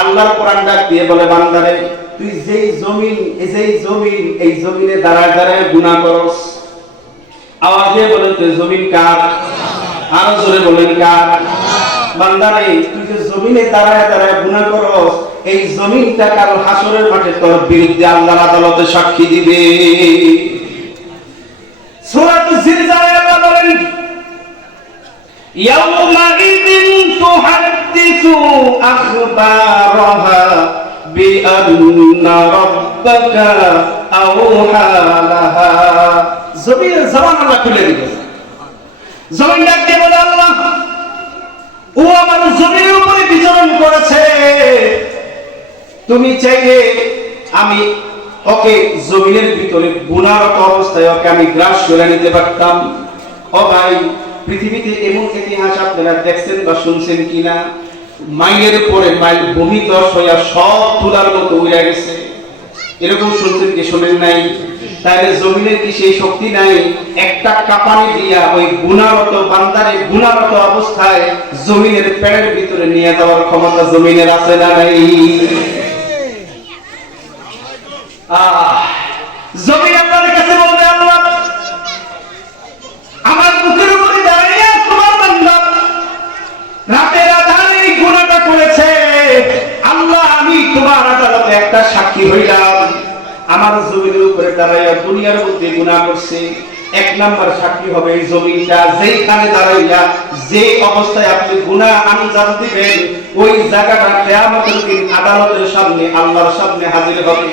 আল্লাহর কোরআন ডাক দিয়ে বলে, বান্দারে তুই যেই জমিন এই জমিনে দাঁড়ায় দাঁড়ায় গুনাহ করস। আওয়াজে বলেন তো জমিন কার? আরো জোরে বলেন কার? বান্দারে তুই যে জমিনে দাঁড়ায় দাঁড়ায় গুনাহ করস, এই জমিনটা কাল হাসরের মাঠে তোর বিরুদ্ধে আল্লাহর আদালতে সাক্ষী দিবে। সূরাতুল জিলজালে আল্লাহ বলেন, ইয়াউমাইযিন তুহাদ্দিসু আখবারাহা বিআন্না রাব্বাকা আওহা লাহা। জমিনের জবান আল্লাহ খুলে দিবে। জমিন ডাকতে বলে, আল্লাহ ও আমার জমিনের উপরে বিচরণ করেছে, তুমি চাইলে আমি ওকে জমিনের ভিতরে গুনাহরত অবস্থায় ওকে আমি গ্রাস করে নিতে পারতাম। ও ভাই, পৃথিবীতে এমন ইতিহাস আপনারা দেখছেন বা শুনছেন কিনা? মাইলের পরে মাইল ভূমিধস হইয়া সব তুলার মতো উড়ে গেছে, এরকম শুনছেন কি শোনেন নাই? তাহলে জমিনের কি সেই শক্তি নাই একটা কাঁপানি দিয়া ওই গুনাহরত বান্দারে গুনাহরত অবস্থায় জমিনের পেটের ভিতরে নিয়ে যাওয়ার ক্ষমতা জমিনের আছে না নাই? জমিন আপনাদের কাছে বলবে, আল্লাহ আমার বুকের উপরে দাঁড়িয়ে তোমার বান্দা রাতের আধারে গুনাহটা করেছে, আল্লাহ আমি তোমার আদালতে একটা সাক্ষী হইলাম, আমার জমিনের উপরে দাঁড়াইয়া দুনিয়ার মধ্যে গুনাহ করছে। এক নাম্বার সাক্ষী হবে এই জমিনটা, যেইখানে দাঁড়াইয়া যে অবস্থায় আপনি গুনাহ আঞ্জাম দিবেন, ওই জায়গাটা কিয়ামতের দিন আদালতের সামনে আল্লাহর সামনে হাজির হবে।